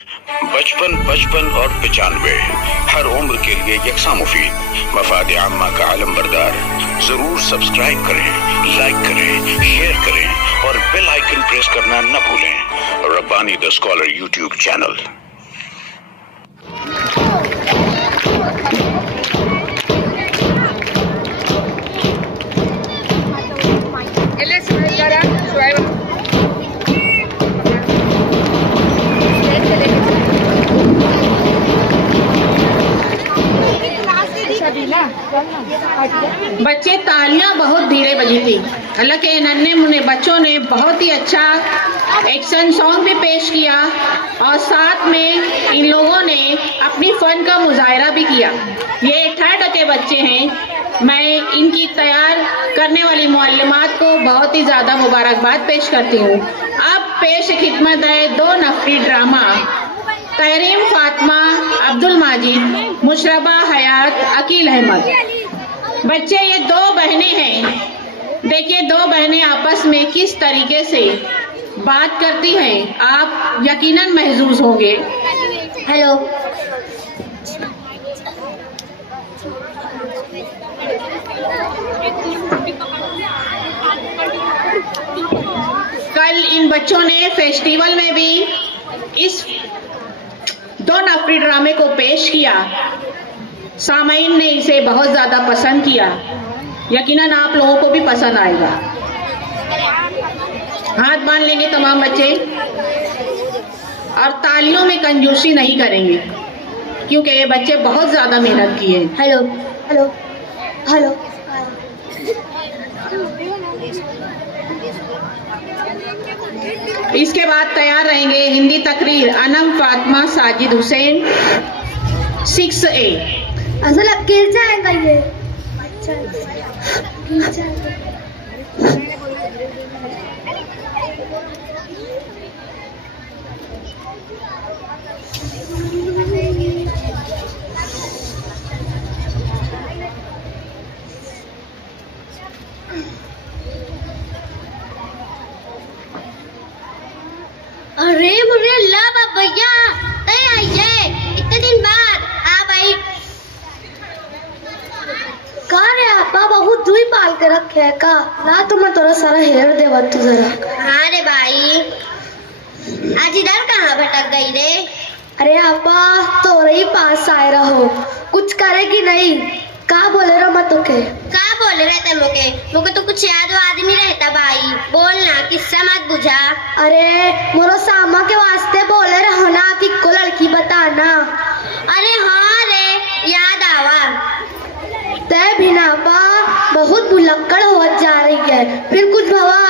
बचपन 55 और 95 हर उम्र के लिए यकसा मुफीद। मफाद आम्मा का आलम बरदार। जरूर सब्सक्राइब करें, लाइक करें, शेयर करें और बेल आइकन प्रेस करना न भूलें। Rabbani the scholar YouTube channel. बच्चे तालियां बहुत धीरे बजी थी। हालांकि नन्हे मुन्ने बच्चों ने बहुत ही अच्छा एक्शन सॉन्ग भी पेश किया और साथ में इन लोगों ने अपनी फन का मुजाहरा भी किया। ये 18 के बच्चे हैं। मैं इनकी तैयार करने वाली मुअल्लिमात को बहुत ही ज़्यादा मुबारकबाद पेश करती हूँ। अब पेश खिदमत है 2 नफरी ड्रामा तहरीम फातिमा, अब्दुल माजिद, मुशरबा हयात, अकील अहमद। बच्चे ये 2 बहनें हैं। देखिए 2 बहनें आपस में किस तरीके से बात करती हैं, आप यकीनन महजूज होंगे। हेलो, कल इन बच्चों ने फेस्टिवल में भी इस 2 नफरी ड्रामे को पेश किया। सामाईन ने इसे बहुत ज़्यादा पसंद किया। यकीनन आप लोगों को भी पसंद आएगा। हाथ बांध लेंगे तमाम बच्चे और तालियों में कंजूसी नहीं करेंगे क्योंकि ये बच्चे बहुत ज़्यादा मेहनत किए। Hello, hello, hello. इसके बाद तैयार रहेंगे हिंदी तकरीर अनम फातिमा साजिद हुसैन 6A। असल अब गिर जाएगा ये। अच्छा, गिर जाएगा। अरे मुझे अल्लाह भैया आइए, इतने दिन बाद आ भाई। कहाँ रे आपा, बहुत दुई पाल के रखे है का ना। तो मैं थोड़ा सारा हेयर देवा तू जरा। हाँ रे भाई, आज इधर कहाँ भटक गई रे? अरे आपा तोरे ही पास आए रहो, कुछ करेगी नहीं। का बोले रहो मत के? का बोले रहते मुके तो कुछ याद वाद नहीं रहता भाई। बोलना, किस्सा मत बुझा। अरे मोरो सामा के वास्ते बोले रहो ना कि को लड़की बताना। अरे हाँ रे, याद आवा। तय भी ना पा बहुत भुलक्कड़ हो जा रही है। फिर कुछ भवा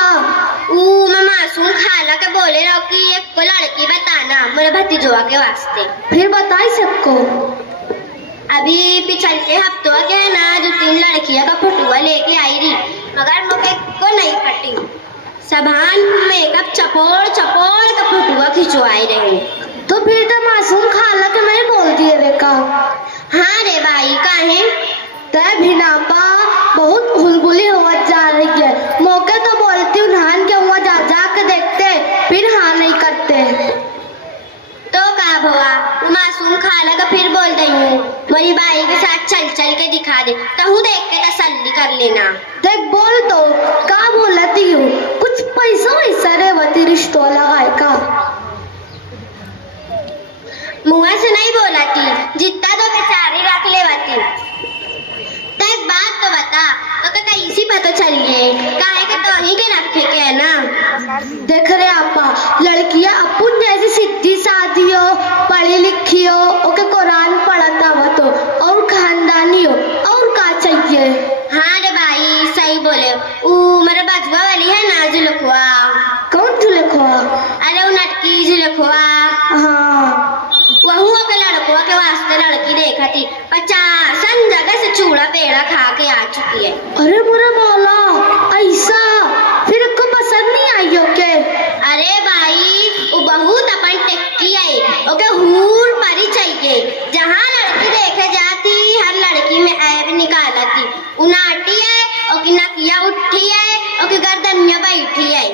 मैं मासूम खाला के बोले रहो कि एक को लड़की बताना मेरे भतीजवा के वास्ते। फिर बताई सबको। अभी पिछले हफ्तों के है ना, जो 3 लड़कियां का फोटुआ लेके आई रही, मगर मुझे को नहीं फटी। सभान मेकअप चपोड़ चपोड़ का फोटुआ खिंचवाई रही। तो फिर तो मासूम खाला के नहीं बोल दिए रे का? हाँ रे भाई, काहे? तय भी ना पा बहुत हुलबुली हो जा रही है। मौके तो बोलती हूँ धान के हुआ जा के देखते, फिर हाँ नहीं करते। तो का भवा मासूम खाला का फिर बोल रही हूँ मेरी बाई के साथ चल चल के दिखा दे, कहूँ देख के तसल्ली कर लेना। देख बोल तो का बोलती हूँ, कुछ पैसा वैसा रे वती रिश्तों लगाए का? मुँह से नहीं बोलाती, जितना तो बेचारी रख लेवाती। तो एक बात तो बता, तो क्या इसी पता चलिए काहे के तो ही के रखे के है ना? देख रे आपा, लड़कियां अपन जैसी सीधी सादी हो, पढ़ी लिखी हो, ओके कुरान पढ़ता हो तो और खानदानी हो, और का चाहिए? हाँ रे भाई सही बोले। मेरे बजवा वाली है ना जुलखुआ। कौन जुलखुआ? अरे वो नटकी जुलखुआ। हाँ, वहू के लड़कों के वास्ते लड़की देखा थी, 50 जगह से चूड़ा पेड़ा खा के आ चुकी है। अरे बुरा मौला, ऐसा फिर को पसंद नहीं आई ओके? अरे भाई वो बहुत अपन टेक्की है, ओके हूर परी चाहिए। जहाँ लड़की देखे जाती हर लड़की में ऐब निकालती। उनाटी है और की नकिया उठी है और की गर्दनिया बैठी है।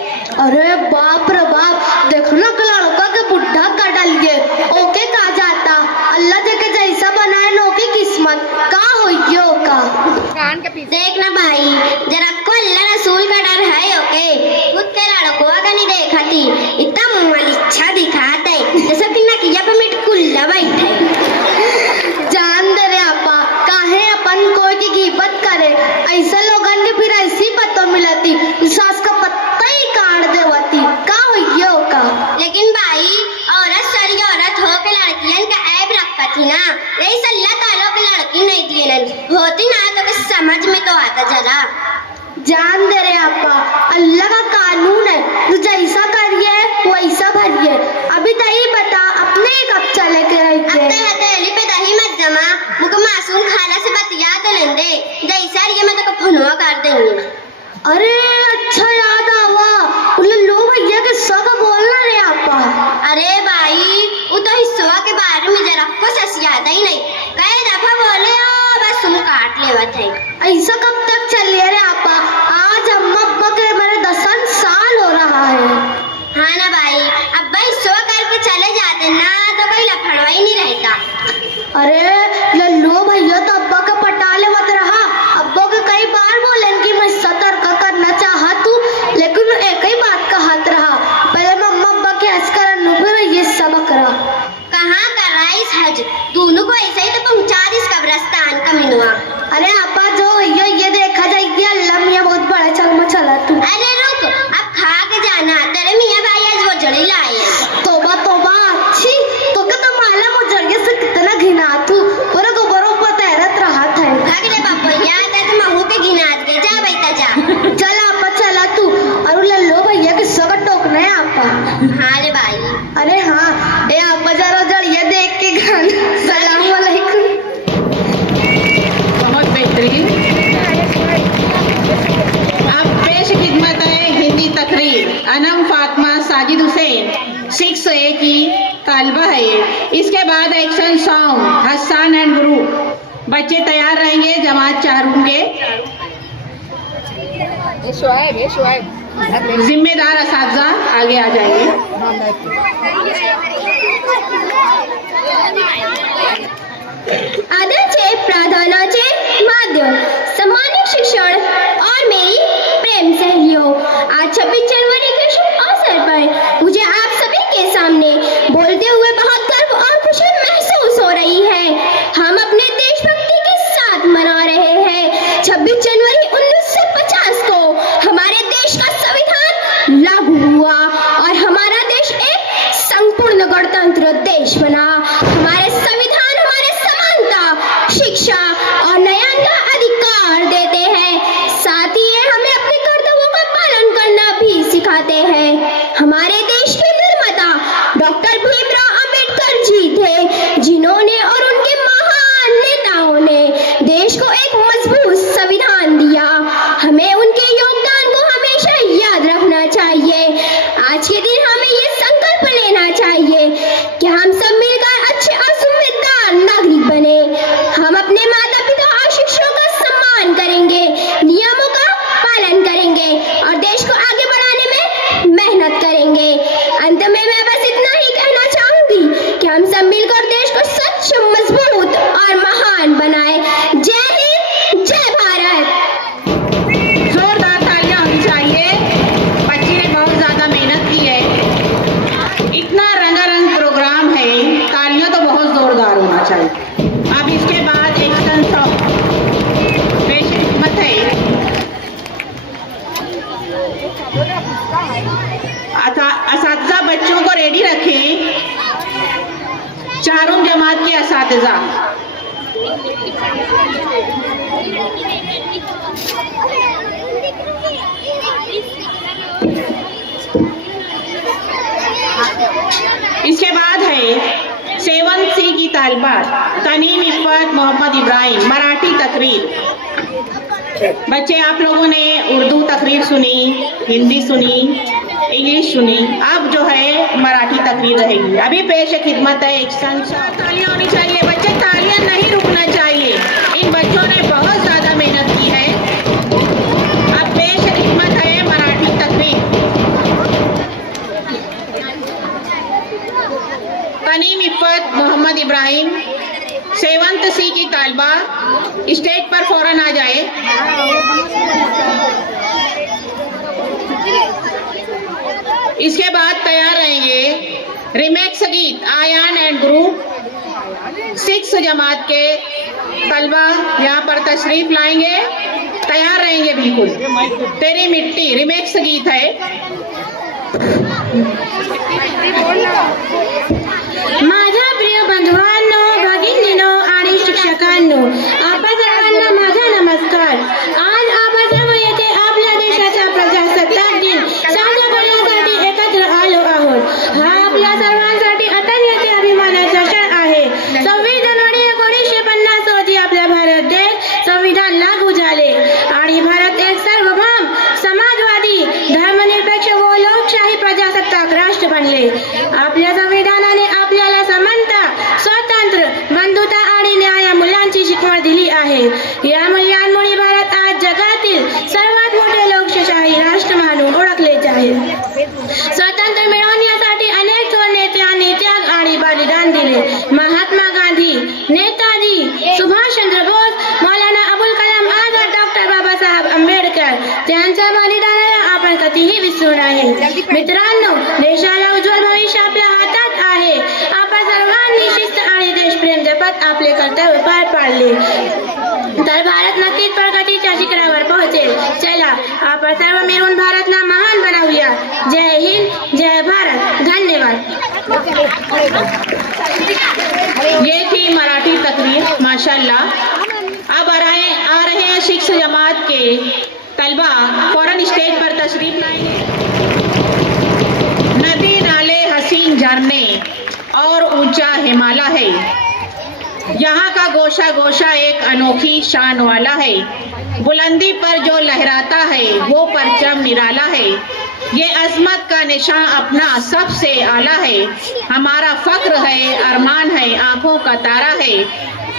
अरे बाप रे बाप, देखो ना लड़का के बुढ़ा का डाल थी ना, रईस अल्लाह ताला को लड़की नहीं दिए ना होती ना तो कुछ समझ में तो आता जरा। जान दे रे आपा, अल्लाह का कानून है, तू जैसा करिए वैसा भरिए। अभी दही बता अपने कब चले के रही के हथेली पे दही मत जमा, मुझको मासूम खाला से बतिया तो लेंदे, जैसा ये मैं तो फुनवा कर देंगे। अरे अच्छा याद आवा, लो भैया के सब बोलना रे आपा। अरे भाई वो तो हिस्सा के बारे में जरा कुछ याद ही नहीं, कई दफा बोले बस तुम काट लेवा थे। ऐसा कब तक चलिए रे आपा, आज अम्मा अब्बा के मेरे 10 साल हो रहा है। हाँ ना भाई, अब्बा हिस्सा करके चले जाते ना तो कोई लफड़वा ही नहीं रहता। अरे लल्लो भैया तो अब्बा का पटाले मत रहा, अब्बा के कई बार बोले कि मैं सतर्क करना चाहा तू, लेकिन एक ही बात का हाथ रहा, पहले मम्मा अब्बा के हंस कर फिर ये सबक रहा। कहाँ कर रहा है इस हज, दोनों को ऐसे ही तो पहुँचा दी इस कब्रिस्तान का मिनुआ। अरे आपा जो ये देखा जाएगी, अल्लाह मियाँ बहुत बड़ा चलमा चला तू। अरे रुक, अब खा के जाना, तेरे मियाँ भाई आज वो जड़ी लाए। तोबा तोबा, अच्छी तो क्या तो माला मुझे से कितना घिना तू, पूरा गोबरों पर तैरत रहा था। भाग ले बापू, याद है तो महू के घिना के जा बैठा जा। चल आपा चला तू, और लल्लो भैया के सगट टोकना है आपा। हाँ रे भाई। अरे हाँ ए आपा जरा जड़िया देख के गाना। सलाम वालेकुम। बहुत बेहतरीन। अब पेश खिदमत है हिंदी तकरीर, अनम फातिमा साजिद हुसैन 6A की तालिबा है ये। इसके बाद एक्शन सॉन्ग हसन एंड गुरु। बच्चे तैयार रहेंगे, जमात चारों के जिम्मेदार असातिज़ा आगे आ जाएंगे। आदरचे, प्राधान्याचे माध्यम, सामान्य शिक्षण और मेरी प्रेम सहेलियों, आज 26 जनवरी के शुभ अवसर पर मुझे आप सभी के सामने बोलते हुए बहुत गर्व और खुशी महसूस हो रही है। हम अपने देशभक्ति के साथ मना रहे हैं 26 जनवरी 1950 को हमारे देश का संविधान लागू हुआ और हमारा देश एक संपूर्ण गणतंत्र देश बना। हमारे संविधान हमारे समानता, शिक्षा और न्याय का अधिकार देते हैं, साथ ही ये हमें अपने कर्तव्यों का पालन करना भी सिखाते हैं। हमारे देश के निर्माता डॉक्टर भीमराव अंबेडकर जी थे, जिन्होंने और उनके महान नेताओं ने देश को एक मजबूत संविधान दिया। हमें उनके योगदान को हमेशा याद रखना चाहिए। आज के दिन हमें ये संकल्प लेना चाहिए कि हम सब मिलकर अच्छे और जिम्मेदार नागरिक बने। हम अपने माता पिता और शिक्षकों का सम्मान करेंगे, नियमों का पालन करेंगे और देश को आगे बढ़ाने में मेहनत करेंगे। अंत में मैं बस इतना ही कहना चाहूंगी कि हम सब मिलकर देश को सच, मजबूत और महान बनाए। जय हिंद, जय भारत। जोरदार तालियां होनी चाहिए। बच्ची ने बहुत ज्यादा मेहनत की है, इतना रंगारंग प्रोग्राम है, तालियां तो बहुत जोरदार होना चाहिए। अब इसके बाद एक्शन सॉन्ग पेश खिदमत है असातिज़ा। बच्चों को रेडी रखें, चारों जमात के असातिज़ा। इसके बाद है 7C की तालिबा तनीम इफ़्फ़त मोहम्मद इब्राहिम, मराठी तकरीर। बच्चे आप लोगों ने उर्दू तकरीर सुनी, हिंदी सुनी, इंग्लिश सुनी, अब जो है मराठी तकरीर रहेगी। अभी पेश खिदमत है एक्शन सॉन्ग। तालियां होनी चाहिए बच्चे, तालियां नहीं रुकना चाहिए, इन बच्चों ने बहुत ज्यादा मेहनत की है। अब पेश खिदमत है मराठी तकरीर। तनीम इफ़्फ़त मोहम्मद इब्राहिम 7C की तालिबा स्टेज पर फौरन आ जाए। इसके बाद तैयार रहेंगे रिमेक्स गीत आयान एंड ग्रुप 6 जमात के तलबा यहाँ पर तशरीफ लाएंगे, तैयार रहेंगे बिल्कुल। तेरी मिट्टी रिमेक्स गीत है। माझ्या प्रिय बंधवांनो, योगदान दिले. महात्मा गांधी, नेताजी सुभाष चंद्र बोस, मौलाना अबुल कलाम आझाद, डॉक्टर बाबासाहेब आंबेडकर, त्यांच्या बलिदानाला आपण कधीही विसरू नये. मित्रांनो, देशाला उज्ज्वल भविष्य आपल्या हातात आहे. आपण सर्वांनी शिस्त आणि देशप्रेम जपत आपले कर्तव्य पार पाडले तर भारत नक्कीच प्रगतीच्या शिखरावर पोहोचेल. चला आपण सर्व मिळून भारतला महान बनवूया. जय हिंद, जय भारत. धन्यवाद. ये थी मराठी तकरीर माशाल्लाह. अब आ रहे हैं सिक्स जमात के तलबा फौरन स्टेज पर तशरीफ लाएंगे. नदी नाले हसीन झरने और ऊंचा हिमालय है. यहाँ का गोशा गोशा एक अनोखी शान वाला है. बुलंदी पर जो लहराता है वो परचम निराला है. ये अजमत का निशान अपना सबसे आला है. हमारा फक्र है, अरमान है, आंखों का तारा है.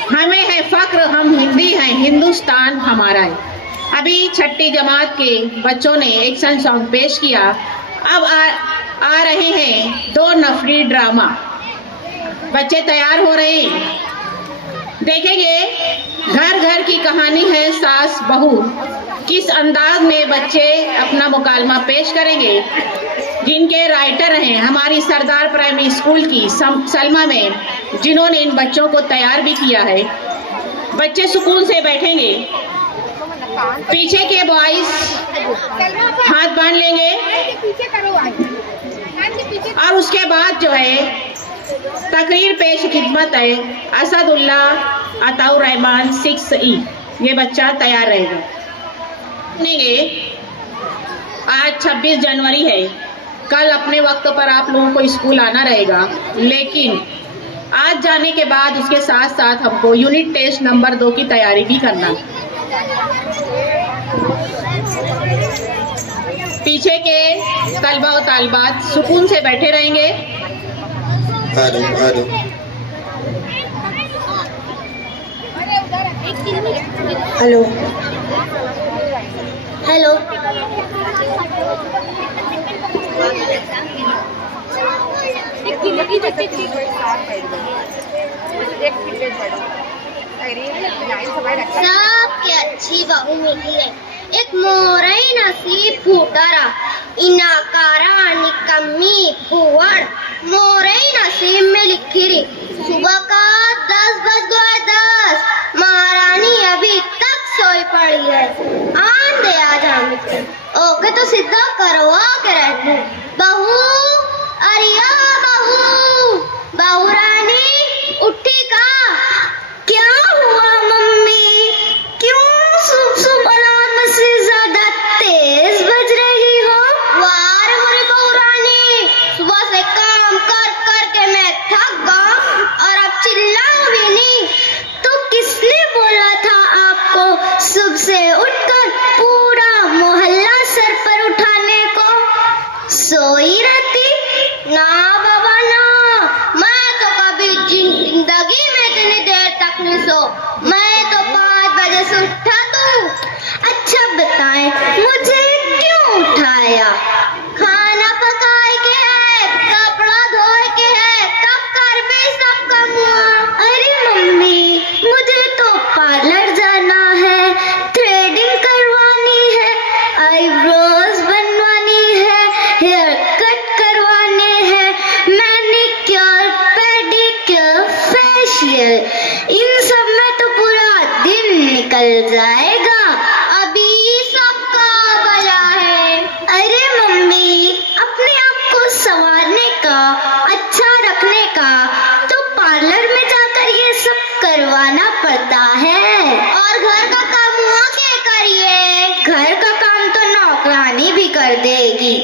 हमें है फक्र, हम हिंदी हैं, हिंदुस्तान हमारा है. अभी छठी जमात के बच्चों ने एक्शन सॉन्ग पेश किया. अब आ रहे हैं 2 नफरी ड्रामा. बच्चे तैयार हो रहे हैं. देखेंगे घर घर की कहानी है सास बहू. किस अंदाज में बच्चे अपना मुकालमा पेश करेंगे. जिनके राइटर हैं हमारी सरदार प्राइमरी स्कूल की सलमा मैम, जिन्होंने इन बच्चों को तैयार भी किया है. बच्चे सुकून से बैठेंगे. पीछे के बॉयज हाथ बांध लेंगे और उसके बाद जो है तकरीर पेश खिदमत है असदुल्ला अताउर रहमान 6E. ये बच्चा तैयार रहेगा. आज 26 जनवरी है. कल अपने वक्त पर आप लोगों को स्कूल आना रहेगा, लेकिन आज जाने के बाद उसके साथ साथ हमको यूनिट टेस्ट नंबर 2 की तैयारी भी करना है. पीछे के तलबा और तालिबात सुकून से बैठे रहेंगे. Hello hello. सबके अच्छी बहू मिली है. एक मोरई नसीब फूटरा इनाकारा निकम्मी फुवड़. मोरई नसीब में लिखी रही सुबह का 10 बज गए 10. महारानी अभी तक सोई पड़ी है. आन दे आज हम ओके तो सीधा करवा के रहती. बहू, अरिया बहू, बहू रानी उठी का. क्या हुआ मम्मी, क्यों सुबह अलार्म से ज्यादा तेज बज रही हो. वार मोरी बहू रानी, सुबह से काम कर कर के मैं थक गया और अब चिल्लाऊं भी नहीं. तो किसने बोला था आपको सुबह से उठकर पूरा मोहल्ला सर पर उठाने को. सोई रहती ना बाबा ना. मैं तो कभी जिंदगी में इतनी देर तक नहीं सो. मैं तो 5 बजे से उठा तू. अच्छा बताएं मुझे क्यों उठाया. खाना पकाए के है, कपड़ा धोए के है, कब कर भी सब कम हुआ. अरे मम्मी, मुझे तो पार्लर जाना है, थ्रेडिंग करवानी है, आईब्रोज बनवानी है, हेयर कट करवाने हैं, मैनिक्योर, पेडिक्योर, फेशियल. इन सब में तो पूरा दिन निकल जाएगा. अभी सबका भला है. अरे मम्मी, अपने आप को संवारने का, अच्छा रखने का तो पार्लर में जाकर ये सब करवाना पड़ता है. और घर का काम हुआ के करिए. घर का काम तो नौकरानी भी कर देगी.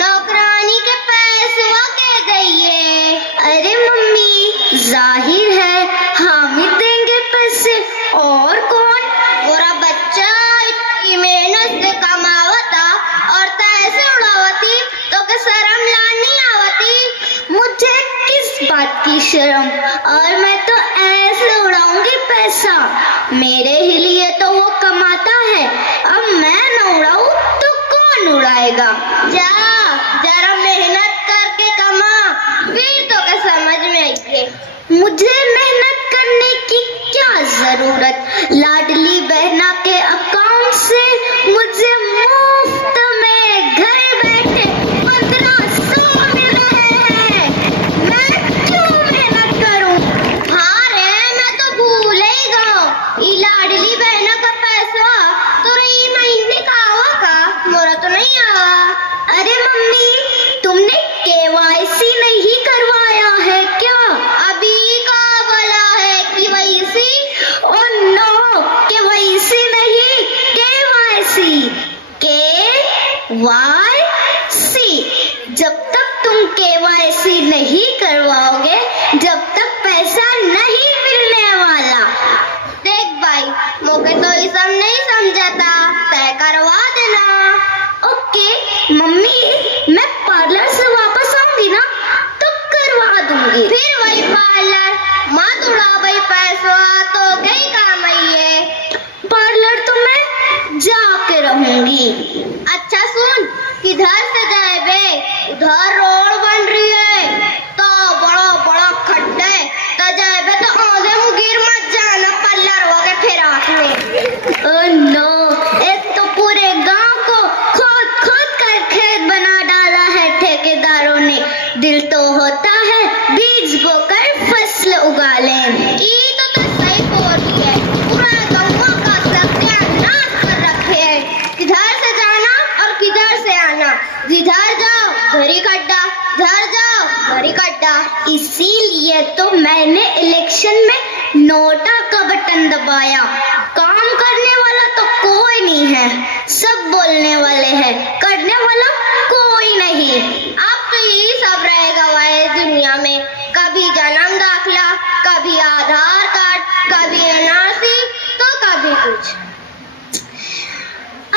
नौकरानी के पैसे हुआ के दइए. अरे मम्मी, जाहिर है हम ही देंगे पैसे, और कौन. पूरा बच्चा इतनी मेहनत से कमावता और पैसे उड़ावती तो के शर्म लानी आवती. मुझे किस बात की शर्म, और मैं तो ऐसे उड़ाऊंगी पैसा. मेरे ही लिए तो वो कमाता है. अब मैं न उड़ाऊं तो कौन उड़ाएगा. जा जरा मेहनत करके कमा, फिर तो के समझ में आएगी. मुझे मेहनत करने की क्या जरूरत, लाडली बहना के अकाउंट से मुझे मुफ्त में घर बैठे 1500 मिल रहे हैं। मैं क्यों मेहनत करूं? हाँ रे, मैं तो भूल ही गया, ये लाडली बहना का पैसा तो रही महीने का आवा का, मोरा तो नहीं आवा। अरे मम्मी, तुमने KYC नहीं करवाया है क्या? अभी का बोला है KYC? ओह नो, KYC नहीं, KYC। KYC। जब तक तुम KYC नहीं करवाओगे, जब तक पैसा नहीं मिलने वाला। देख भाई, मोके तो ये सब नहीं समझाता, तय करवा देना। ओके मम्मी, मैं पार्लर से वापस आऊंगी ना तो करवा दूंगी। फिर वही पार्लर, माँ थोड़ा भाई पैसा तो कहीं काम है। पार्लर तो मैं जाके रहूंगी। अच्छा सुन, किधर से जाए बे? उधर रोड बन रही है तो बड़ा बड़ा खड्डे तो जाए बे, तो आधे मुँह गिर मत जाना पार्लर हो गए फिर आँख में। ओह नो, एक तो पूरे गांव को खोद खोद कर खेत बना डाला है ठेकेदारों ने। दिल तो होता है बीज बोकर फसल उगा लें। ये तो सही बोल रही है, पूरा गांव का सत्यानाश कर रखे है। किधर से जाना और किधर से आना, जिधर जाओ घरी खड्डा, घर जाओ घरी खड्डा। इसीलिए तो मैंने इलेक्शन में नोटा का बटन दबाया। काम करने वाला तो कोई नहीं है, सब बोलने वाले हैं, करने वाला कोई नहीं। अब तो यही सब रहेगा वाले दुनिया में, कभी जन्म दाखिला, कभी आधार कार्ड, कभी NRC, तो कभी कुछ।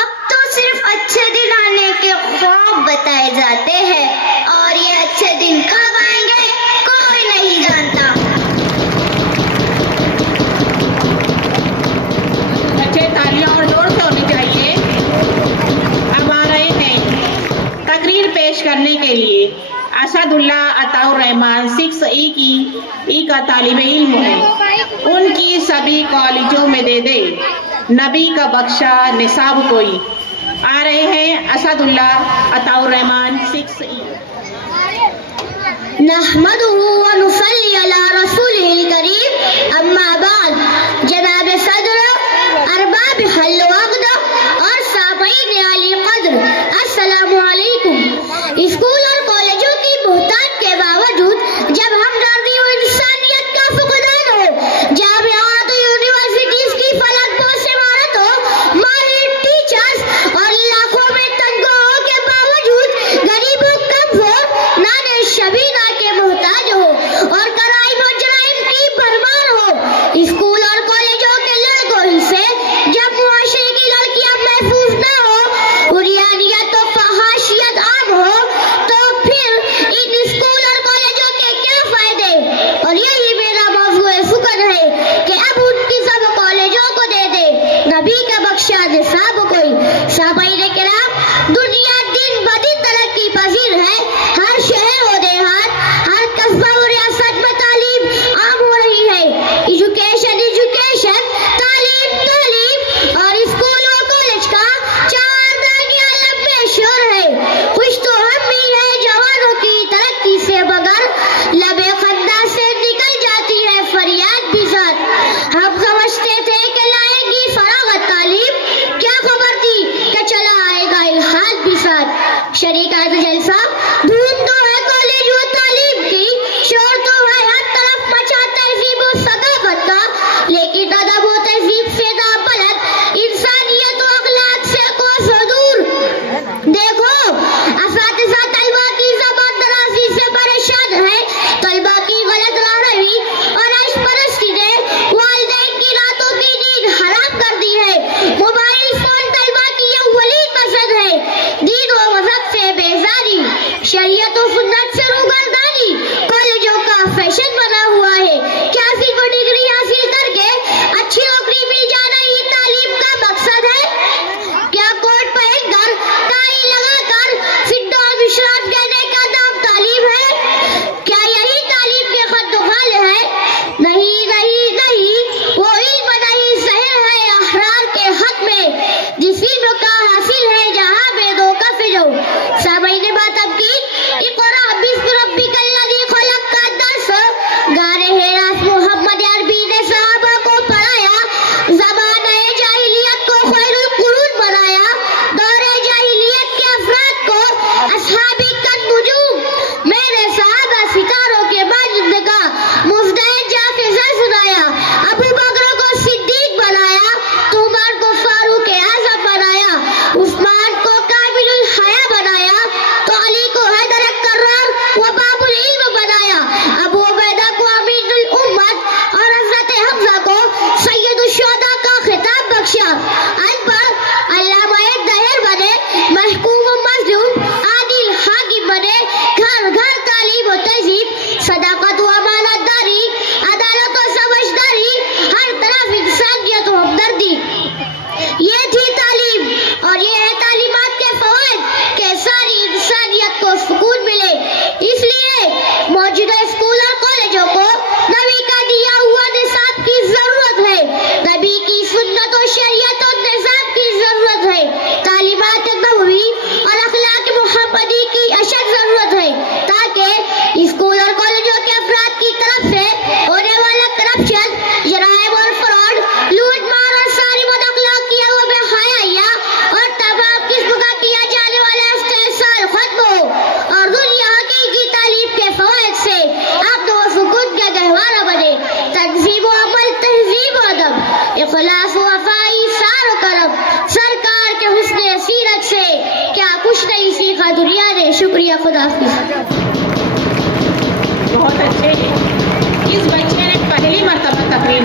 अब तो सिर्फ अच्छे दिन आने के ख्वाब बताए जाते हैं, और ये अच्छे दिन कब आएंगे कोई नहीं जानता। बच्चे तालियां और जोर से होनी चाहिए। अब आ रहे हैं तकरीर पेश करने के लिए असदुल्ला अताउर रहमान 6E का तालिब इल्म है। उनकी सभी कॉलेजों में दे दे नबी का बख्शा निसाब कोई। आ रहे हैं असदुल्ला अताउर रहमान 6E। नहमदुहु व नुसल्ली अला रसूलिहिल करीम, अम्मा बाद। जनाब सदर, अरबाब हल वक़्द और सामीईन अली कद्र, अस्सलामु अलैकुम। स्कूल और कॉलेजों की बहुतायत के बावजूद जब हमदर्दी और इंसानियत का फुकदान हो, जामियात और यूनिवर्सिटीज की फलकपोश इमारत हो, माहिर टीचर्स और लाखों में तनख्वाहों के बावजूद गरीबों कमजोर नाने शबीना के मोहताज हो, और कराइम और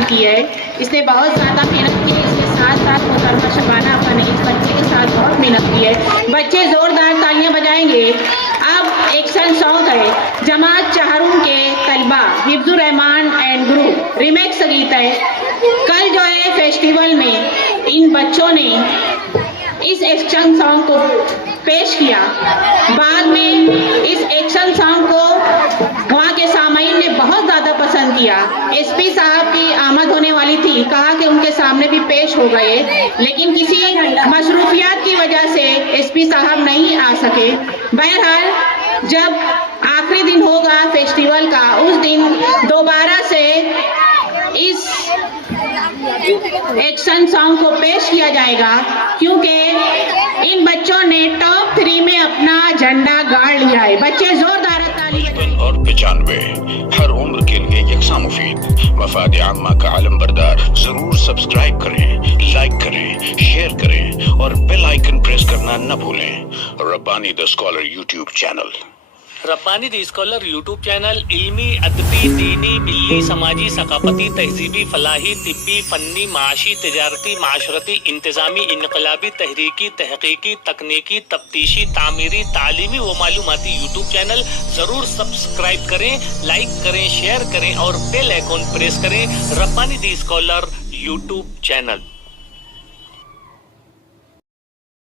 की है। इसने बहुत ज़्यादा मेहनत की है। इसके साथ साथ मोहतरमा शबाना आपा ने इस बच्चे के साथ बहुत मेहनत की है। बच्चे ज़ोरदार तालियां बजाएंगे। अब एक्शन सॉन्ग है जमात चाहरुम के तलबा हिफ्जुर रहमान एंड ग्रुप रिमेक्स गीत है। कल जो है फेस्टिवल में इन बच्चों ने इस एक्शन सॉन्ग को पेश किया। बाद में इस एक्शन सॉन्ग को वहाँ के सामाईन ने बहुत ज़्यादा पसंद किया। एसपी साहब की आमद होने वाली थी, कहा कि उनके सामने भी पेश हो गए, लेकिन किसी मसरूफियात की वजह से एसपी साहब नहीं आ सके। बहरहाल जब आखिरी दिन होगा फेस्टिवल का, उस दिन दोबारा से इस एक्शन सॉन्ग को पेश किया जाएगा, क्योंकि इन बच्चों ने टॉप 3 में अपना झंडा गाड़ लिया है। बच्चे जोरदार ताली। 55 और 95 हर उम्र के लिए यकसा मुफीद मफाद आम्मा का आलम बरदार। जरूर सब्सक्राइब करें, लाइक करें, शेयर करें और बेल आइकन प्रेस करना न भूलें। Rabbani the scholar YouTube channel. Rabbani the scholar YouTube channel इल्मी, अदबी, दीनी, मिल्ली, समाजी, सकाफती, तहजीबी, फलाही, तिब्बी, फन्नी, माशी, तिजारती, माशरती, इंतजामी, इनकलाबी, तहरीकी, तहकीकी, तकनीकी, तफ्तीशी, तामीरी, तालीमी व मालूमाती यूट्यूब चैनल जरूर सब्सक्राइब करें, लाइक करें, शेयर करें और बेल आइकन प्रेस करें। Rabbani the scholar YouTube channel.